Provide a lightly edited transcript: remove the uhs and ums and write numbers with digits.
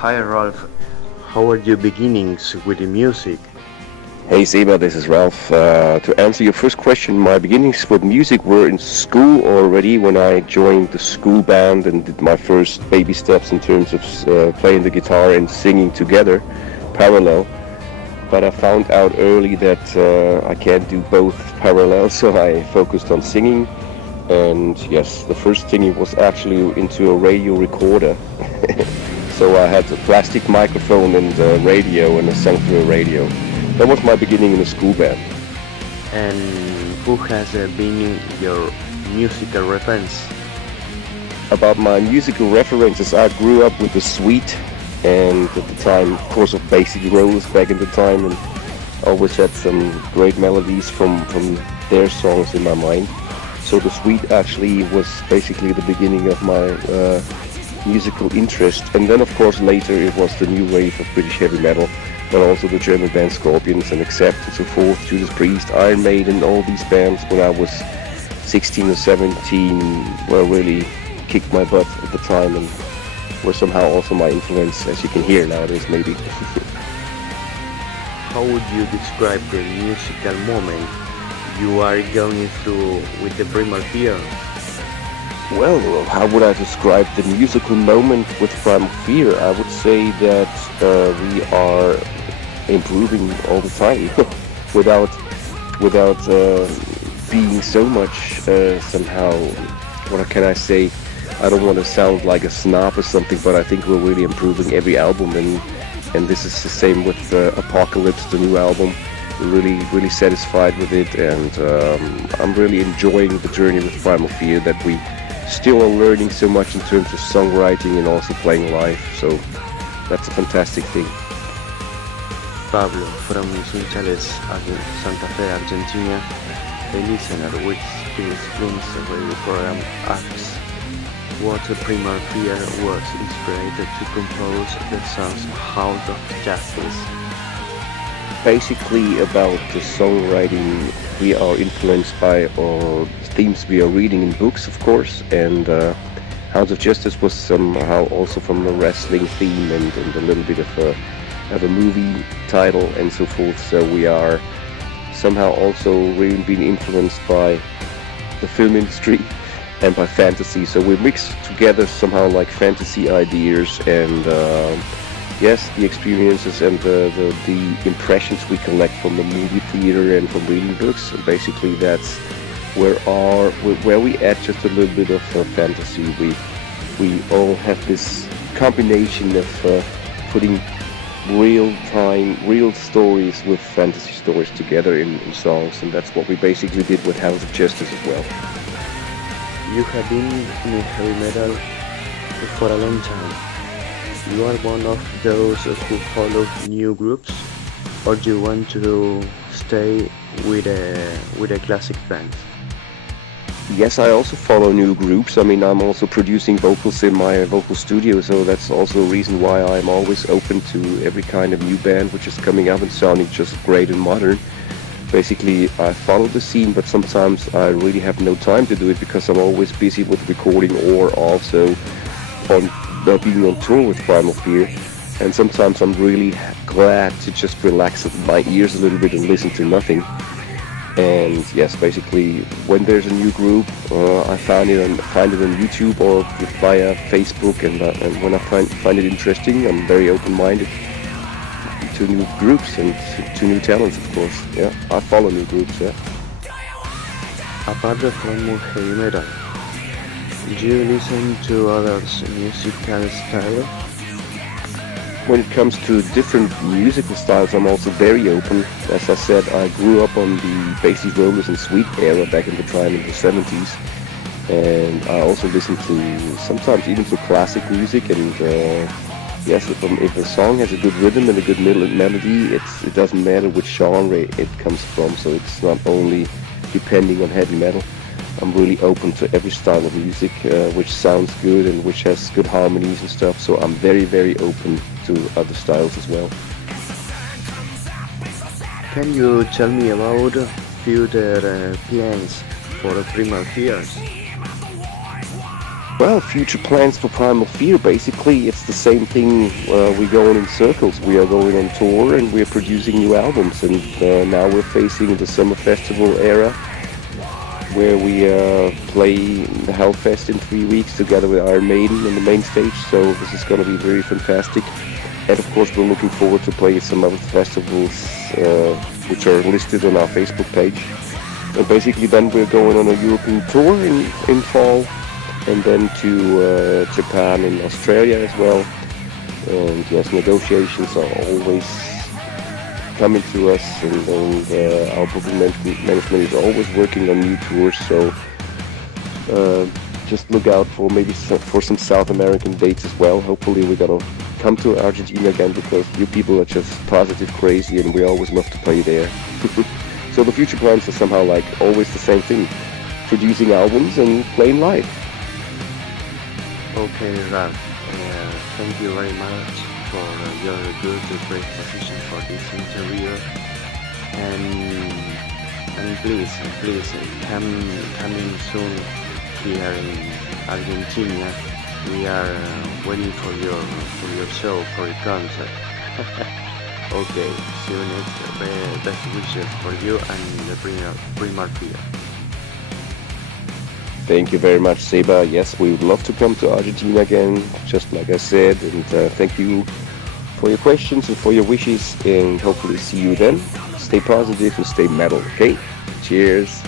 Hi Ralf, how are your beginnings with the music? Hey Seba, this is Ralf. To answer your first question, my beginnings with music were in school already when I joined the school band and did my first baby steps in terms of playing the guitar and singing together, parallel. But I found out early that I can't do both parallel, so I focused on singing. And yes, the first thing was actually into a radio recorder. So I had a plastic microphone and a radio, and I sang through a radio. That was my beginning in the school band. And who has been your musical reference? About my musical references, I grew up with the Sweet, and at the time, of course, of Basic Rose back in the time, and always had some great melodies from their songs in my mind. So the Sweet actually was basically the beginning of my musical interest, and then of course later it was the new wave of British heavy metal, but also the German band Scorpions and Accept and so forth, Judas Priest, Iron Maiden, all these bands when I was 16 or 17 were really kicked my butt at the time and were somehow also my influence, as you can hear nowadays maybe. How would you describe the musical moment you are going through with the Primal Fear? Well, how would I describe the musical moment with Primal Fear? I would say that we are improving all the time without being so much somehow. What can I say? I don't want to sound like a snob or something, but I think we're really improving every album, and this is the same with Apocalypse, the new album. We're really satisfied with it, and I'm really enjoying the journey with Primal Fear, that we still are learning so much in terms of songwriting and also playing live, so that's a fantastic thing. Pablo from Sunchales, Santa Fe, Argentina, a listener with his Films radio program asks what Primal Fear was inspired to compose the songs Hound of Justice. Basically about the songwriting, we are influenced by our themes we are reading in books, of course, and Hounds of Justice was somehow also from a wrestling theme and a little bit of a movie title and so forth. So we are somehow also really being influenced by the film industry and by fantasy. So we mix together somehow like fantasy ideas and yes, the experiences and the impressions we collect from the movie theater and from reading books. And basically, that's where we add just a little bit of fantasy. We all have this combination of putting real stories with fantasy stories together in songs, and that's what we basically did with House of Justice as well. You have been in heavy metal for a long time. You are one of those who follow new groups, or do you want to stay with a classic band? Yes, I also follow new groups. I mean, I'm also producing vocals in my vocal studio, so that's also a reason why I'm always open to every kind of new band which is coming up and sounding just great and modern. Basically, I follow the scene, but sometimes I really have no time to do it because I'm always busy with recording or also on being on tour with Primal Fear. And sometimes I'm really glad to just relax my ears a little bit and listen to nothing. And yes, basically, when there's a new group, I find it on YouTube or via Facebook, and when I find it interesting, I'm very open-minded to new groups and to new talents, of course. Yeah, I follow new groups. Yeah. Apart from heavy metal, do you listen to others' musical style? When it comes to different musical styles, I'm also very open. As I said, I grew up on the Basic Rollers and Sweet era back in the time in the 70s. And I also listen to, sometimes even to classic music. And yes, if a song has a good rhythm and a good melody, it doesn't matter which genre it comes from. So it's not only depending on heavy metal. I'm really open to every style of music which sounds good and which has good harmonies and stuff. So I'm very, very open to other styles as well. Can you tell me about future plans for Primal Fears? Well, future plans for Primal Fear, basically it's the same thing. We're going in circles. We are going on tour and we're producing new albums. And now we're facing the summer festival era where we play the Hellfest in 3 weeks together with Iron Maiden on the main stage. So this is going to be very fantastic. And of course we're looking forward to playing some other festivals which are listed on our Facebook page. And basically then we're going on a European tour in fall. And then to Japan and Australia as well. And yes, negotiations are always coming to us, and our booking management is always working on new tours. So just look out for maybe for some South American dates as well. Hopefully we're gonna come to Argentina again, because you people are just positive crazy, and we always love to play there. So the future plans are somehow like always the same thing: producing albums and playing live. Okay, Ralf, thank you very much for your good predisposition for this interview, and please come in soon here in Argentina. We are waiting for your show, for your concert. Okay, see you next. Best wishes for you and the Primal Fear. Thank you very much, Seba. Yes, we would love to come to Argentina again, just like I said. And thank you for your questions and for your wishes. And hopefully see you then. Stay positive and stay metal, okay? Cheers.